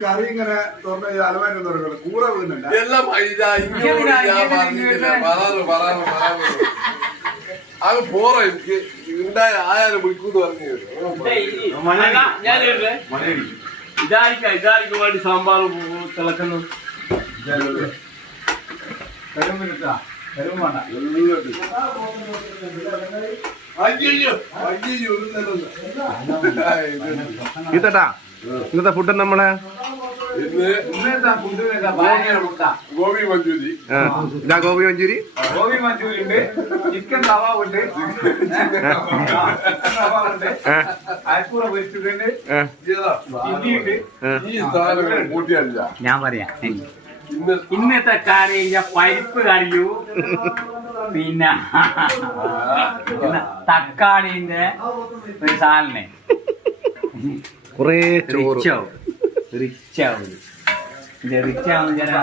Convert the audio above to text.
കറി ഇങ്ങനെ തുറന്ന് അലമാരി തുറക്കണം കൂറ വീണില്ല എല്ലാം അത് പോറ എനിക്ക് ഉണ്ടായ ആയാലും വിളിക്കൂന്ന് പറഞ്ഞു ഇതായിരിക്കും വേണ്ടി സാമ്പാർ തിളക്കുന്നു. ഇതട്ടാ ഇന്നത്തെ ഫുഡ് നമ്മളെ ഗോപി മഞ്ചൂരി ഇതാ ഗോപി മഞ്ചൂരി ഉണ്ട് ചിക്കൻ തവ ഉണ്ട് അയക്കൂറ പൊരിച്ചിട്ടുണ്ട് ഈ സാധനം കൂട്ടിയല്ല ഞാൻ പറയാം ഇന്നത്തെ കറി പരിപ്പ് കറിയു പിന്നെ തക്കാളിന്റെ ഒരു സാലിനെ കൊറേ ചോറ് റിച്ചാവും ചില